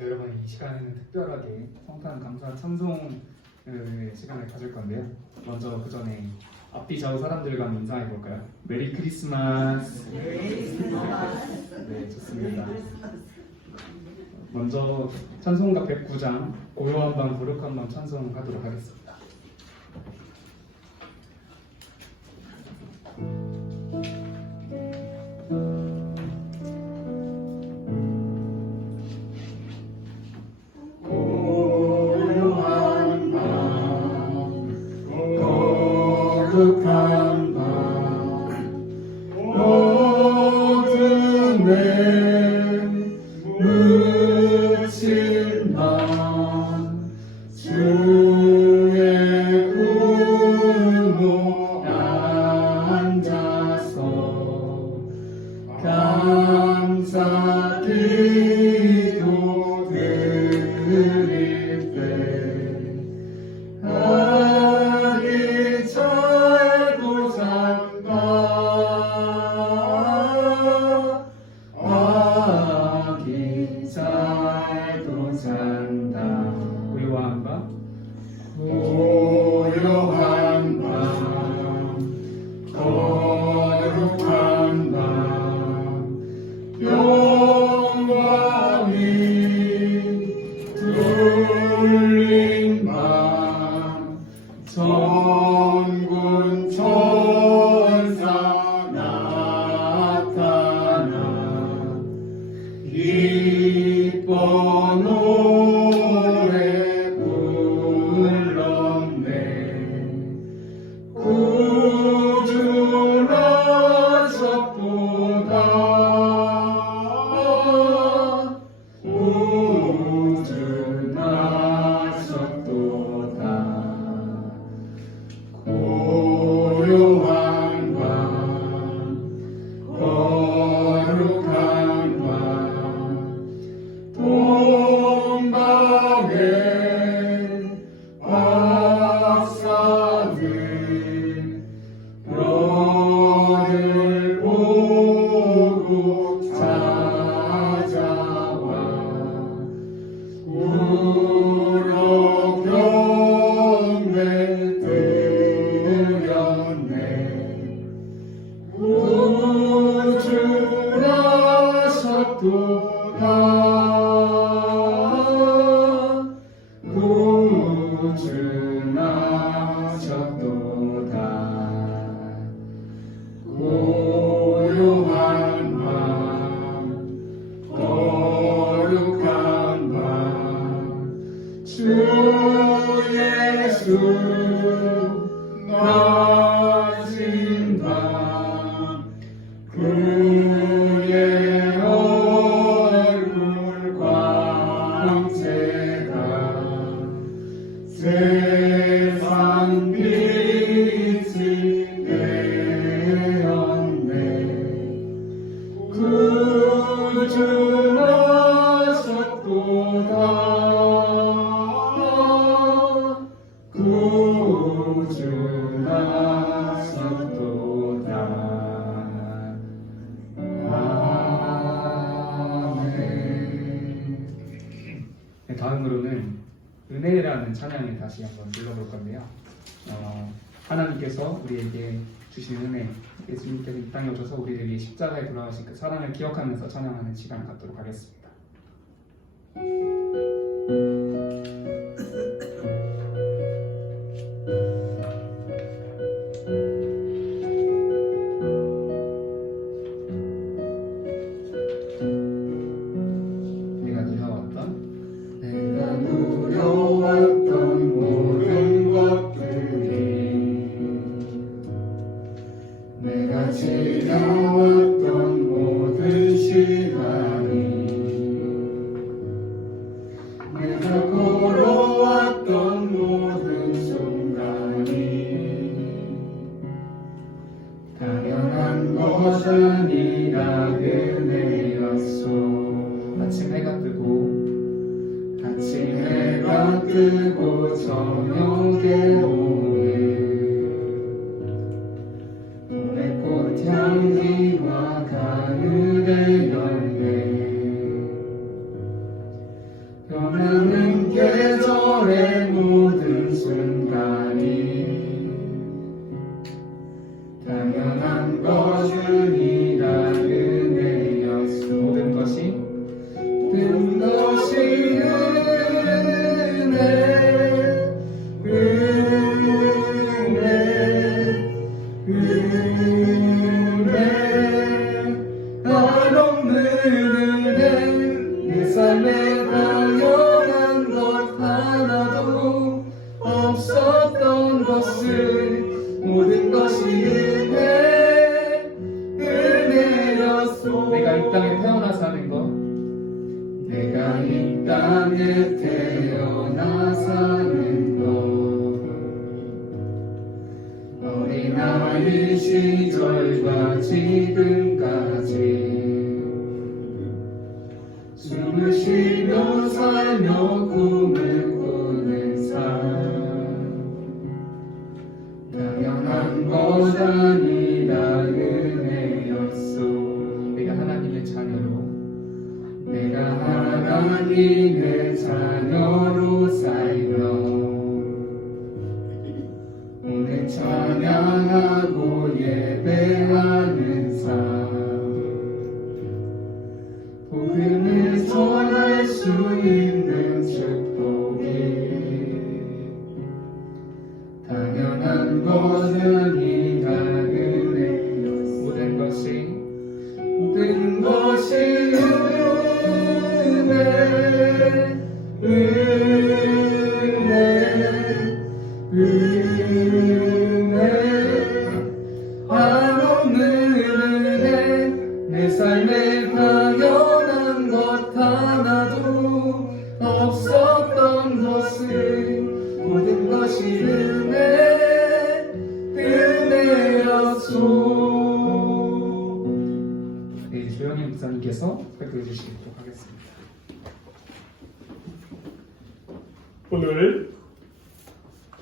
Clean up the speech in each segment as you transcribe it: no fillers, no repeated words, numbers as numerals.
여러분 이 시간에는 특별하게 성탄 감사 찬송 시간을 가질 건데요. 먼저 그 전에 앞뒤 좌우 사람들과 한번 인사해 볼까요? 메리 크리스마스. 네, 좋습니다. 먼저 찬송가 109장 고요한 밤 거룩한 밤 찬송하도록 하겠습니다. 거룩한 밤 어둠에 묻힌 밤 주의 부모 앉아서 감사 기도 드릴 때 아기 잘도 잔다 아기 잘도 잔다 고요한 밤 고요한 밤 거룩한 밤 영광이 둘린 밤 전군 천사 나타나 기뻐 노래 불렀네 구주 나셨도다 구주 나셨도다 고요한 밤 거룩한 밤 동방에 박사들 너를 보고 찾아와 울어 경배 드렸네 구주 나셨도다 구주 나셨도다 고요한 밤 거룩한 밤 주 예수 나신 밤 그의 얼굴 광채가 세상 빛이 되었네 구주 나셨도다 구주 나셨도다 아멘. 네, 다음으로는 은혜라는 찬양을 다시 한번 불러볼 건데요. 하나님께서 우리에게 주신 은혜, 예수님께서 이 땅에 오셔서 우리를 위해 십자가에 돌아가신 그 사랑을 기억하면서 찬양하는 시간을 갖도록 하겠습니다. 내가 누려왔던 모든 것들이 내가 지나왔던 모든 시간이 내가 걸어왔던 모든 순간이 당연한 것 아니라 은혜였소 아침 해가 뜨고 아침 해가 뜨고 저녁에 오네 봄의 꽃향기와 가을의 열매 모든 것이 은혜 한없는 은혜 내 삶에 당연한 것 하나도 없었던 것은 모든 것이 은혜였소. 내가 이 땅에 태어나 사는 것, 내가 이 땅에 태어나 사는 것, 어린아이 시절과 지금까지 숨을 쉬며 살며 꿈을 꾸는 삶, 당연한 것 아니라 은혜였소. 내가 하나님의 자녀로 내가 하나님의 자녀로 살며 오늘 찬양하고 예배하는 삶, 복음을 전할 수 있는 축복이 당연한 것 아니라 은혜였소. 모든 것이 은혜 한없는 은혜 내 삶에 당연한 것 하나도 없었던 것은 모든 것이 은혜였소. 네, 이제 조영희 목사님께서 발표해 주시도록 하겠습니다. 오늘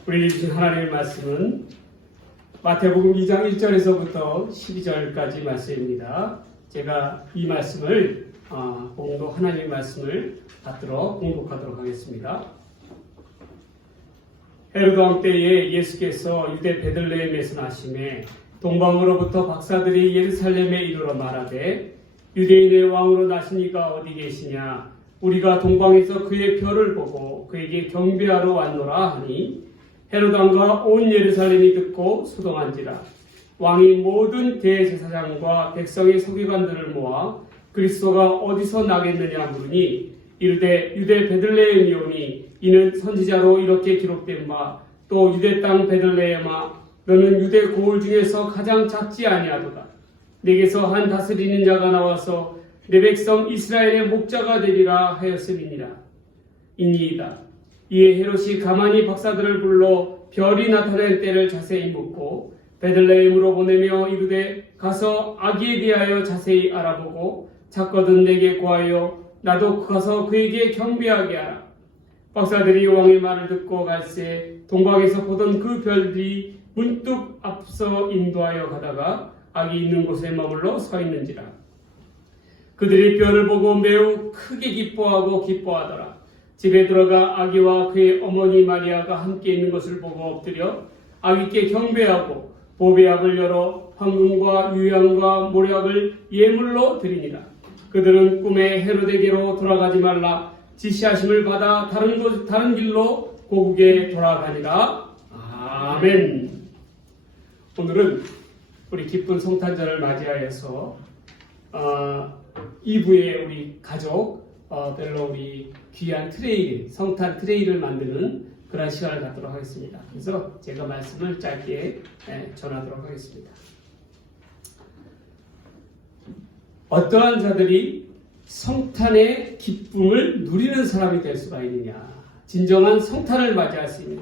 우리에게 주신 하나님의 말씀은 마태복음 2장 1절에서부터 12절까지 말씀입니다. 제가 이 말씀을 하나님의 말씀을 받들어 공독하도록 하겠습니다. 헤로드 왕 때에 예수께서 유대 베들레헴에서 나심에 동방으로부터 박사들이 예루살렘에 이르러 말하되 유대인의 왕으로 나신 이가 어디 계시냐? 우리가 동방에서 그의 별을 보고 그에게 경배하러 왔노라 하니 헤로드 왕과 온 예루살렘이 듣고 소동한지라. 왕이 모든 대제사장과 백성의 서기관들을 모아 그리스도가 어디서 나겠느냐 물으니 이르되 유대 베들레헴이오니 이는 선지자로 이렇게 기록된 바 또 유대 땅 베들레헴아 너는 유대 고을 중에서 가장 작지 아니하도다. 내게서 한 다스리는 자가 나와서 내 백성 이스라엘의 목자가 되리라 하였음이니라. 이니이다. 이에 헤롯이 가만히 박사들을 불러 별이 나타낸 때를 자세히 묻고 베들레헴으로 보내며 이르되 가서 아기에 대하여 자세히 알아보고 작거든 내게 구하여 나도 가서 그에게 경배하게 하라. 박사들이 왕의 말을 듣고 갈새 동방에서 보던 그 별들이 문득 앞서 인도하여 가다가 아기 있는 곳에 머물러 서 있는지라. 그들이 별을 보고 매우 크게 기뻐하더라. 집에 들어가 아기와 그의 어머니 마리아가 함께 있는 것을 보고 엎드려 아기께 경배하고 보배압을 열어 황금과 유향과 모략을 예물로 드리니라. 그들은 꿈에 헤로데게로 돌아가지 말라 지시하심을 받아 다른 길로 고국에 돌아가니라. 아멘. 오늘은 우리 기쁜 성탄절을 맞이하여서 2부에 우리 가족 별로 우리 귀한 트레일, 성탄 트레일을 만드는 그런 시간을 갖도록 하겠습니다. 그래서 제가 말씀을 짧게 전하도록 하겠습니다. 어떠한 자들이 성탄의 기쁨을 누리는 사람이 될 수가 있느냐? 진정한 성탄을 맞이할 수 있느냐?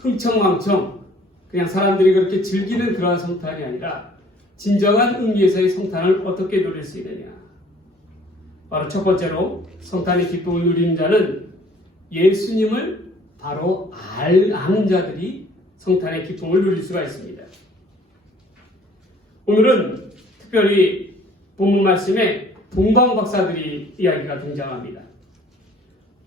흥청망청 그냥 사람들이 그렇게 즐기는 그러한 성탄이 아니라 진정한 의미에서의 성탄을 어떻게 누릴 수 있느냐? 바로 첫 번째로 성탄의 기쁨을 누리는 자는 예수님을 바로 아는 자들이 성탄의 기쁨을 누릴 수가 있습니다. 오늘은 특별히 본문 말씀에 동방박사들이 이야기가 등장합니다.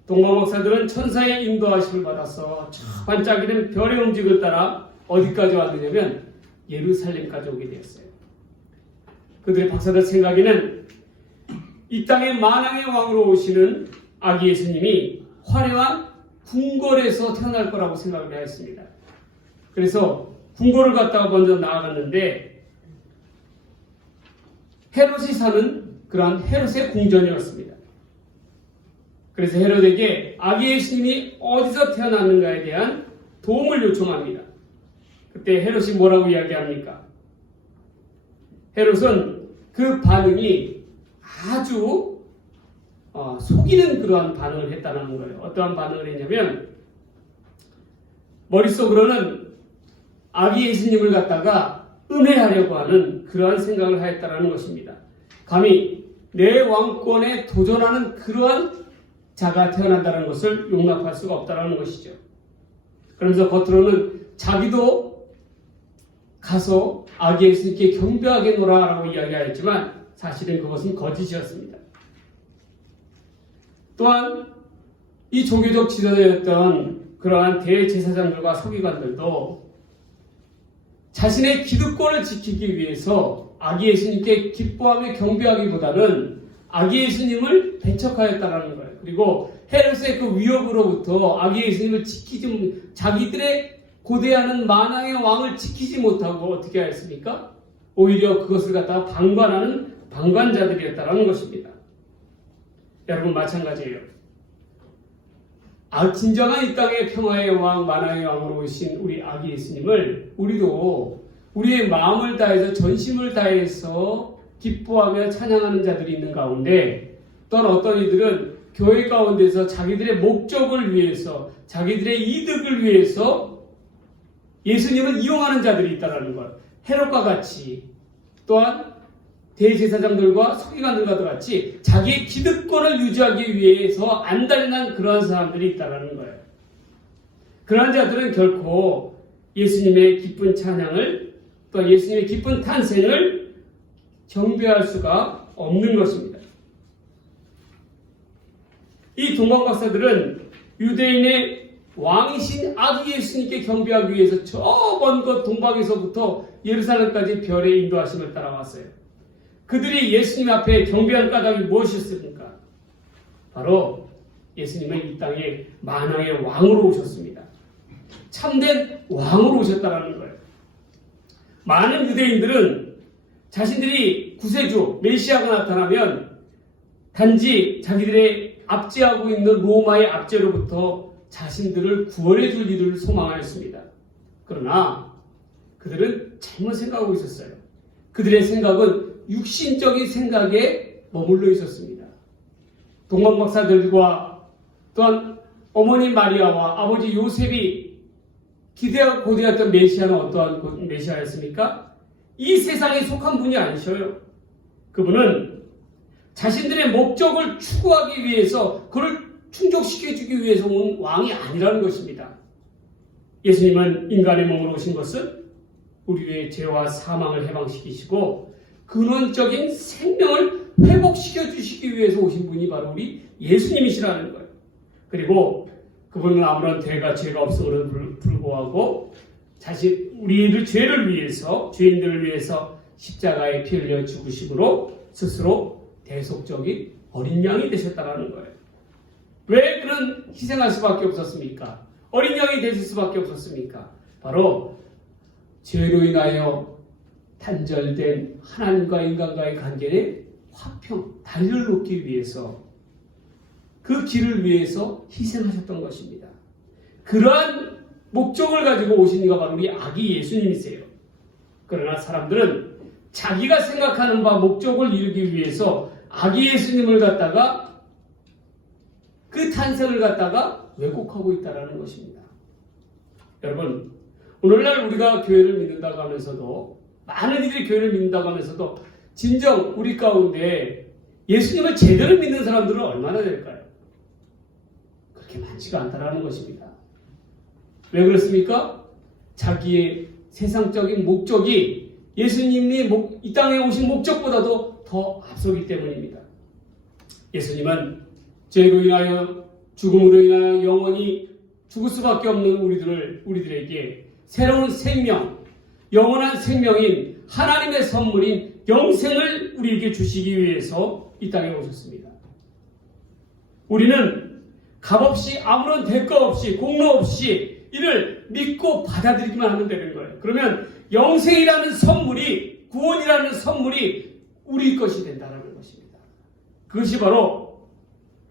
동방박사들은 천사의 인도하심을 받아서 반짝이는 별의 움직임을 따라 어디까지 왔느냐면 예루살렘까지 오게 되었어요. 그들의 박사들 생각에는 이 땅에 만왕의 왕으로 오시는 아기 예수님이 화려한 궁궐에서 태어날 거라고 생각을 하였습니다. 그래서 궁궐을 갔다가 먼저 나아갔는데 헤롯이 사는 그러한 헤롯의 궁전이었습니다. 그래서 헤롯에게 아기 예수님이 어디서 태어났는가에 대한 도움을 요청합니다. 그때 헤롯이 뭐라고 이야기합니까? 헤롯은 그 반응이 아주 속이는 그러한 반응을 했다는 거예요. 어떠한 반응을 했냐면 머릿속으로는 아기 예수님을 갖다가 음해하려고 하는 그러한 생각을 하였다는 것입니다. 감히 내 왕권에 도전하는 그러한 자가 태어난다는 것을 용납할 수가 없다는 것이죠. 그러면서 겉으로는 자기도 가서 아기 예수님께 경배하겠노라라고 이야기하였지만 사실은 그것은 거짓이었습니다. 또한 이 종교적 지도자였던 그러한 대제사장들과 서기관들도 자신의 기득권을 지키기 위해서 아기 예수님께 기뻐하며 경배하기보다는 아기 예수님을 배척하였다는 거예요. 그리고 헤롯의 그 위협으로부터 아기 예수님을 지키지, 자기들의 고대하는 만왕의 왕을 지키지 못하고 어떻게 하였습니까? 오히려 그것을 갖다가 방관하는 방관자들이었다는 것입니다. 여러분 마찬가지예요. 진정한 이 땅의 평화의 왕, 만왕의 왕으로 오신 우리 아기 예수님을 우리도 우리의 마음을 다해서 전심을 다해서 기뻐하며 찬양하는 자들이 있는 가운데 또한 어떤 이들은 교회 가운데서 자기들의 목적을 위해서 자기들의 이득을 위해서 예수님을 이용하는 자들이 있다는 것. 헤롯과 같이 또한 대제사장들과 서기관들과 같이 자기의 기득권을 유지하기 위해서 안달난 그러한 사람들이 있다는 거예요. 그러한 자들은 결코 예수님의 기쁜 찬양을 또 예수님의 기쁜 탄생을 경배할 수가 없는 것입니다. 이 동방박사들은 유대인의 왕이신 아기 예수님께 경배하기 위해서 저 먼 곳 동방에서부터 예루살렘까지 별의 인도하심을 따라왔어요. 그들이 예수님 앞에 경배한 까닭이 무엇이었습니까? 바로 예수님은 이 땅에 만왕의 왕으로 오셨습니다. 참된 왕으로 오셨다는 거예요. 많은 유대인들은 자신들이 구세주, 메시아가 나타나면 단지 자기들의 압제하고 있는 로마의 압제로부터 자신들을 구원해 줄 일을 소망하였습니다. 그러나 그들은 잘못 생각하고 있었어요. 그들의 생각은 육신적인 생각에 머물러 있었습니다. 동방박사들과 또한 어머니 마리아와 아버지 요셉이 기대하고 고대했던 메시아는 어떠한 메시아였습니까? 이 세상에 속한 분이 아니셔요. 그분은 자신들의 목적을 추구하기 위해서 그를 충족시켜주기 위해서 온 왕이 아니라는 것입니다. 예수님은 인간의 몸으로 오신 것은 우리의 죄와 사망을 해방시키시고 근원적인 생명을 회복시켜 주시기 위해서 오신 분이 바로 우리 예수님이시라는 거예요. 그리고 그분은 아무런 죄가 없음으로 불구하고 우리를 죄를 위해서 죄인들을 위해서 십자가에 피 흘려 죽으심으로 스스로 대속적인 어린 양이 되셨다는 거예요. 왜 그런 희생할 수밖에 없었습니까? 어린 양이 되실 수밖에 없었습니까? 바로 죄로 인하여 단절된 하나님과 인간과의 관계의 화평, 단련을 놓기 위해서 그 길을 위해서 희생하셨던 것입니다. 그러한 목적을 가지고 오신 이가 바로 우리 아기 예수님이세요. 그러나 사람들은 자기가 생각하는 바 목적을 이루기 위해서 아기 예수님을 갖다가 그 탄생을 갖다가 왜곡하고 있다는 것입니다. 여러분, 오늘날 우리가 교회를 믿는다고 하면서도 많은 이들이 교회를 믿는다고 하면서도 진정 우리 가운데 예수님을 제대로 믿는 사람들은 얼마나 될까요? 그렇게 많지가 않다는 것입니다. 왜 그렇습니까? 자기의 세상적인 목적이 예수님이 이 땅에 오신 목적보다도 더 앞서기 때문입니다. 예수님은 죄로 인하여 죽음으로 인하여 영원히 죽을 수밖에 없는 우리들에게 새로운 생명, 영원한 생명인 하나님의 선물인 영생을 우리에게 주시기 위해서 이 땅에 오셨습니다. 우리는 값없이 아무런 대가 없이 공로 없이 이를 믿고 받아들이기만 하면 되는 거예요. 그러면 영생이라는 선물이, 구원이라는 선물이 우리 것이 된다는 것입니다. 그것이 바로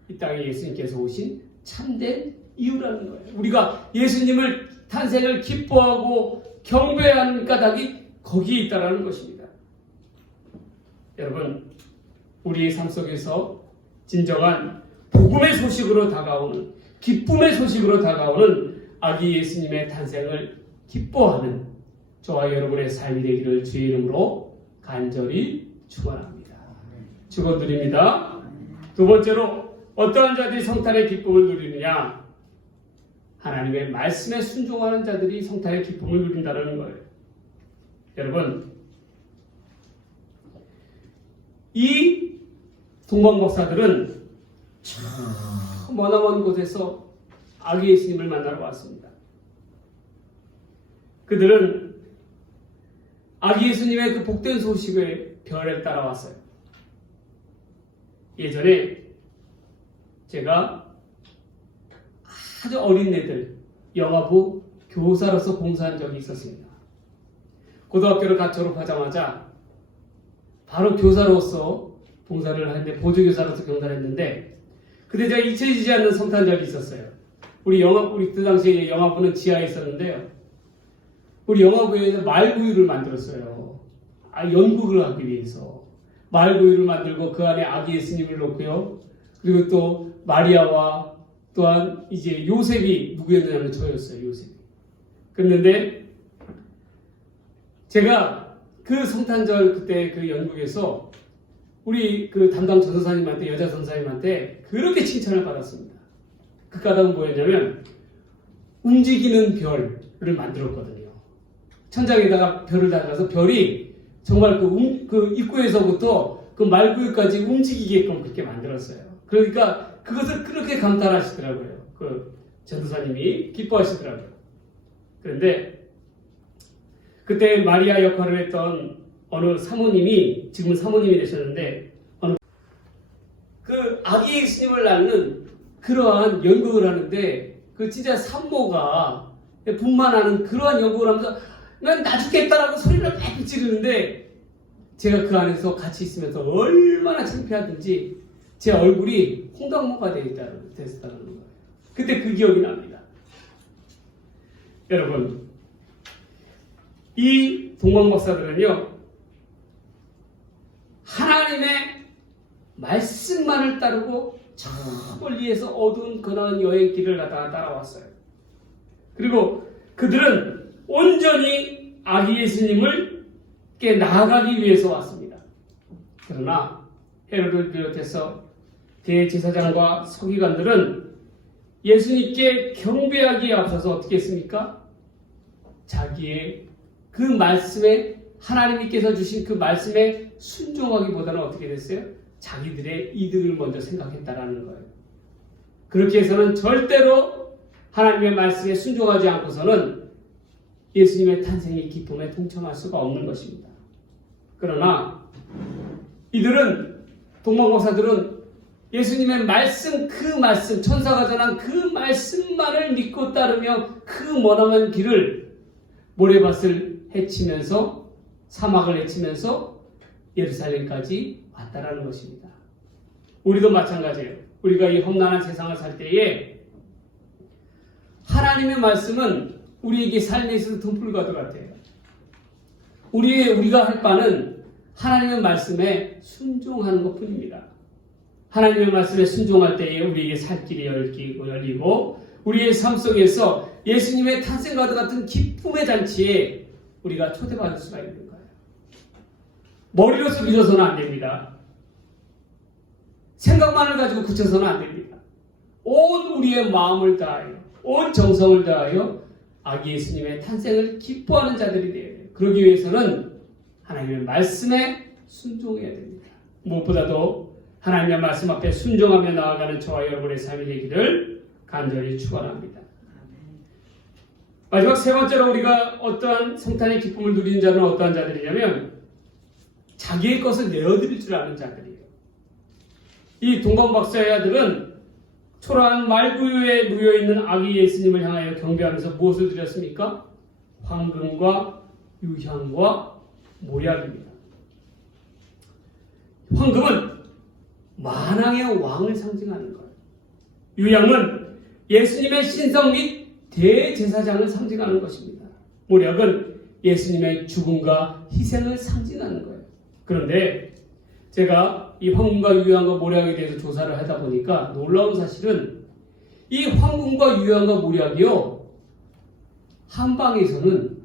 이 땅에 예수님께서 오신 참된 이유라는 거예요. 우리가 예수님을 탄생을 기뻐하고 경배하는 까닭이 거기에 있다는 것입니다. 여러분, 우리의 삶 속에서 진정한 복음의 소식으로 다가오는, 기쁨의 소식으로 다가오는 아기 예수님의 탄생을 기뻐하는 저와 여러분의 삶이 되기를 주의 이름으로 간절히 축원합니다. 축원드립니다. 두 번째로 어떠한 자들이 성탄의 기쁨을 누리느냐? 하나님의 말씀에 순종하는 자들이 성탄의 기쁨을 누린다는 거예요. 여러분, 이 동방목사들은 저 머나먼 곳에서 아기 예수님을 만나러 왔습니다. 그들은 아기 예수님의 그 복된 소식의 별에 따라왔어요. 예전에 제가 아주 어린 애들 영화부 교사로서 봉사한 적이 있었습니다. 고등학교를 갓 졸업하자마자 바로 교사로서 봉사를 하는데, 보조교사로서 봉사를 했는데, 그때 제가 잊혀지지 않는 성탄절이 있었어요. 우리 그 당시에 영화부는 지하에 있었는데요. 우리 영화부에서 말구유를 만들었어요. 연극을 하기 위해서. 말구유를 만들고 그 안에 아기 예수님을 놓고요. 그리고 또 마리아와 또한 이제 요셉이 누구였느냐면 저였어요. 요셉이. 그랬는데 제가 그 성탄절 그때 그 연극에서 우리 그 담당 전도사님한테, 여자 전도사님한테 그렇게 칭찬을 받았습니다. 그 까닭은 뭐였냐면 움직이는 별을 만들었거든요. 천장에다가 별을 달아서 별이 정말 그 입구에서부터 그 말구유까지 움직이게끔 그렇게 만들었어요. 그러니까 그것을 그렇게 감탄하시더라고요. 그 전도사님이 기뻐하시더라고요. 그런데 그때 마리아 역할을 했던 어느 사모님이, 지금은 사모님이 되셨는데, 그 아기 예수님을 낳는 그러한 연극을 하는데, 그 진짜 산모가 분만하는 그러한 연극을 하면서 난 나 죽겠다라고 소리를 막 지르는데, 제가 그 안에서 같이 있으면서 얼마나 창피하든지 제 얼굴이 홍당무가 됐다는 거예요. 그때 그 기억이 납니다. 여러분, 이 동방박사들은요, 하나님의 말씀만을 따르고 저 멀리에서 어두운 그런 여행길을 따라왔어요. 그리고 그들은 온전히 아기 예수님을께 나아가기 위해서 왔습니다. 그러나 헤롯을 비롯해서 대제사장과 서기관들은 예수님께 경배하기에 앞서서 어떻게 했습니까? 자기의 그 말씀에, 하나님께서 주신 그 말씀에 순종하기보다는 어떻게 됐어요? 자기들의 이득을 먼저 생각했다라는 거예요. 그렇게 해서는 절대로 하나님의 말씀에 순종하지 않고서는 예수님의 탄생의 기쁨에 동참할 수가 없는 것입니다. 그러나 이들은, 동방박사들은 예수님의 말씀, 그 말씀, 천사가 전한 그 말씀만을 믿고 따르며 그 머나먼 길을, 모래밭을 헤치면서, 사막을 헤치면서 예루살렘까지 왔다라는 것입니다. 우리도 마찬가지예요. 우리가 이 험난한 세상을 살 때에 하나님의 말씀은 우리에게 삶에 있어서 등불과도 같아요. 우리가 할 바는 하나님의 말씀에 순종하는 것 뿐입니다. 하나님의 말씀에 순종할 때에 우리에게 살 길이 열리고 우리의 삶 속에서 예수님의 탄생과도 같은 기쁨의 잔치에 우리가 초대받을 수가 있는 거예요. 머리로서 믿어서는 안 됩니다. 생각만을 가지고 굳혀서는 안 됩니다. 온 우리의 마음을 다하여, 온 정성을 다하여 아기 예수님의 탄생을 기뻐하는 자들이 되어야 돼요. 그러기 위해서는 하나님의 말씀에 순종해야 됩니다. 무엇보다도 하나님의 말씀 앞에 순종하며 나아가는 저와 여러분의 삶이 되기를 간절히 축원합니다. 마지막 세 번째로 우리가 어떠한 성탄의 기쁨을 누리는 자는 어떠한 자들이냐면 자기의 것을 내어드릴 줄 아는 자들이에요. 이 동방박사의 아들은 초라한 말구유에 누워있는 아기 예수님을 향하여 경배하면서 무엇을 드렸습니까? 황금과 유향과 모략입니다. 황금은 만왕의 왕을 상징하는 거예요. 유향은 예수님의 신성 및 대제사장을 상징하는 것입니다. 모략은 예수님의 죽음과 희생을 상징하는 거예요. 그런데 제가 이 황금과 유향과 모략에 대해서 조사를 하다 보니까 놀라운 사실은 이 황금과 유향과 모략이요, 한방에서는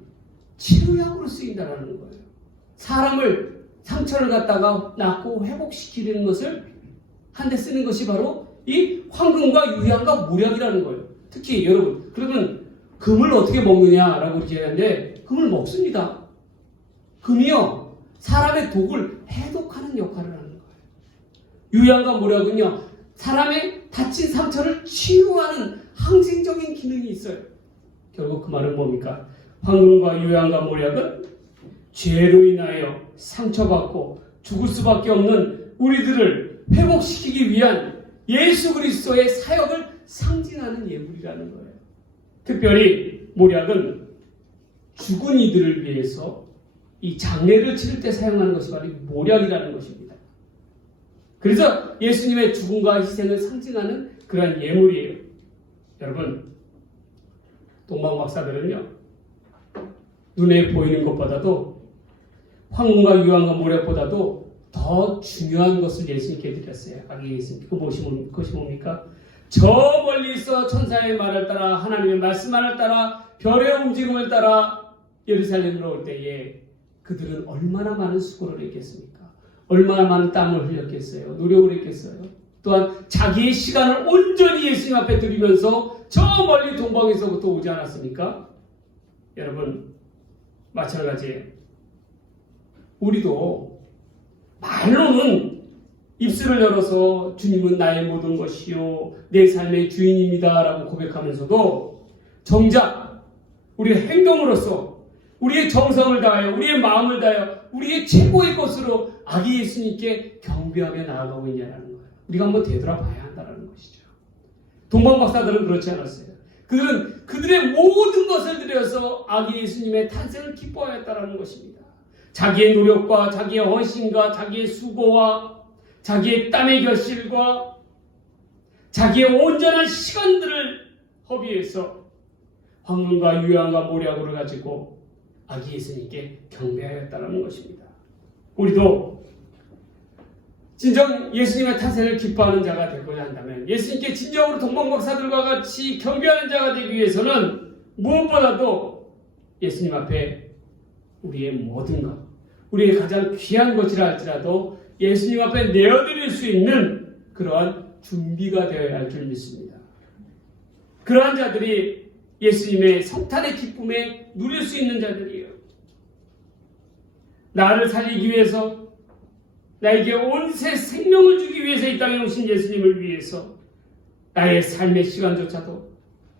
치료약으로 쓰인다는 거예요. 사람을 상처를 갖다가 낫고 회복시키는 것을 한데 쓰는 것이 바로 이 황금과 유향과 모략이라는 거예요. 특히 여러분, 그러면 금을 어떻게 먹느냐라고 이렇게 하는데 금을 먹습니다. 금이요, 사람의 독을 해독하는 역할을 하는 거예요. 유향과 모략은요, 사람의 다친 상처를 치유하는 항생적인 기능이 있어요. 결국 그 말은 뭡니까? 황금과 유향과 모략은 죄로 인하여 상처받고 죽을 수밖에 없는 우리들을 회복시키기 위한 예수 그리스도의 사역을 상징하는 예물이라는 거예요. 특별히 모략은 죽은 이들을 위해서 이 장례를 치를 때 사용하는 것이 바로 모략이라는 것입니다. 그래서 예수님의 죽음과 희생을 상징하는 그러한 예물이에요. 여러분, 동방박사들은요, 눈에 보이는 것보다도 황금과 유황과 모략보다도 더 중요한 것을 예수님께 드렸어요. 아기 예수님. 그것이 뭡니까? 저 멀리서 천사의 말을 따라, 하나님의 말씀만을 따라, 별의 움직임을 따라 예루살렘으로 올 때에 그들은 얼마나 많은 수고를 했겠습니까? 얼마나 많은 땀을 흘렸겠어요? 노력을 했겠어요? 또한 자기의 시간을 온전히 예수님 앞에 드리면서 저 멀리 동방에서부터 오지 않았습니까? 여러분, 마찬가지예요. 우리도 말로는 입술을 열어서 주님은 나의 모든 것이요 내 삶의 주인입니다 라고 고백하면서도 정작 우리의 행동으로서 우리의 정성을 다하여 우리의 마음을 다하여 우리의 최고의 것으로 아기 예수님께 경배하며 나아가고 있냐는 거예요. 우리가 한번 되돌아봐야 한다는 것이죠. 동방박사들은 그렇지 않았어요. 그들은 그들의 모든 것을 들여서 아기 예수님의 탄생을 기뻐하였다는 것입니다. 자기의 노력과 자기의 헌신과 자기의 수고와 자기의 땀의 결실과 자기의 온전한 시간들을 허비해서 황금과 유향과 모략을 가지고 아기 예수님께 경배하였다는 것입니다. 우리도 진정 예수님의 탄생을 기뻐하는 자가 되고자 한다면, 예수님께 진정으로 동방박사들과 같이 경배하는 자가 되기 위해서는 무엇보다도 예수님 앞에 우리의 모든 것, 우리의 가장 귀한 것이라 할지라도 예수님 앞에 내어드릴 수 있는 그러한 준비가 되어야 할 줄 믿습니다. 그러한 자들이 예수님의 성탄의 기쁨에 누릴 수 있는 자들이에요. 나를 살리기 위해서, 나에게 온 새 생명을 주기 위해서 이 땅에 오신 예수님을 위해서 나의 삶의 시간조차도,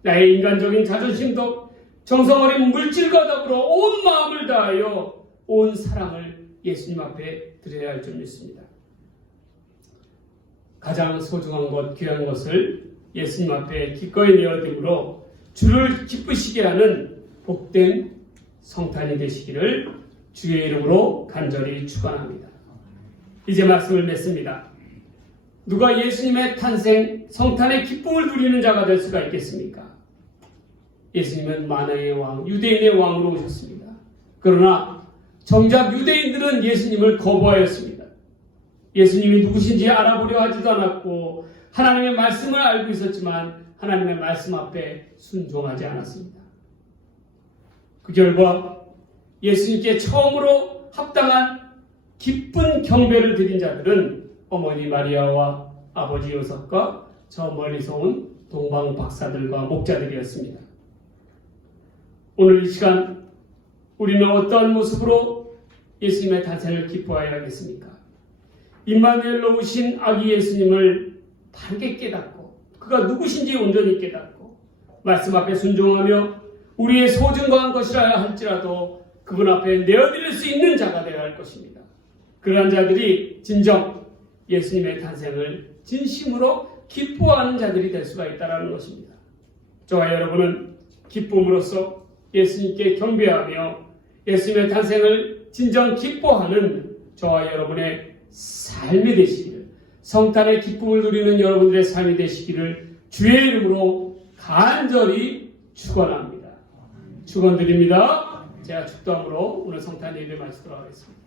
나의 인간적인 자존심도, 정성어린 물질과 더불어 온 마음을 다하여 온 사랑을 예수님 앞에 드려야 할 줄 믿습니다. 가장 소중한 것, 귀한 것을 예수님 앞에 기꺼이 내어드림으로 주를 기쁘시게 하는 복된 성탄이 되시기를 주의 이름으로 간절히 축원합니다. 이제 말씀을 맺습니다. 누가 예수님의 탄생, 성탄의 기쁨을 누리는 자가 될 수가 있겠습니까? 예수님은 만왕의 왕, 유대인의 왕으로 오셨습니다. 그러나 정작 유대인들은 예수님을 거부하였습니다. 예수님이 누구신지 알아보려 하지도 않았고 하나님의 말씀을 알고 있었지만 하나님의 말씀 앞에 순종하지 않았습니다. 그 결과 예수님께 처음으로 합당한 기쁜 경배를 드린 자들은 어머니 마리아와 아버지 요셉과 저 멀리서 온 동방 박사들과 목자들이었습니다. 오늘 이 시간 우리는 어떠한 모습으로 예수님의 탄생을 기뻐해야 하겠습니까? 임마누엘로 오신 아기 예수님을 바르게 깨닫고 그가 누구신지 온전히 깨닫고 말씀 앞에 순종하며 우리의 소중한 것이라 할지라도 그분 앞에 내어드릴 수 있는 자가 되어야 할 것입니다. 그러한 자들이 진정 예수님의 탄생을 진심으로 기뻐하는 자들이 될 수가 있다는 것입니다. 저와 여러분은 기쁨으로써 예수님께 경배하며 예수님의 탄생을 진정 기뻐하는 저와 여러분의 삶이 되시기를, 성탄의 기쁨을 누리는 여러분들의 삶이 되시기를 주의 이름으로 간절히 축원합니다. 축원드립니다. 제가 축도함으로 오늘 성탄 예배 마치도록 하겠습니다.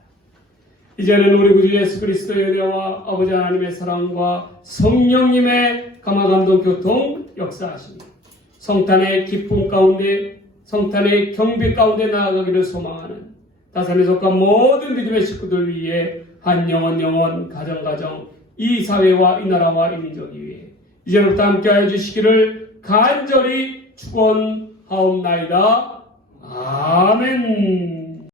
이제는 우리 구주 예수 그리스도의 은혜와 아버지 하나님의 사랑과 성령님의 감화감동 교통 역사하시며 성탄의 기쁨 가운데, 성탄의 경배 가운데 나아가기를 소망하는 다산에 속한 모든 믿음의 식구들 위해 한 영혼 가정 이 사회와 이 나라와 이 민족을 위해 이제부터 함께하여 주시기를 간절히 축원하옵나이다. 아멘.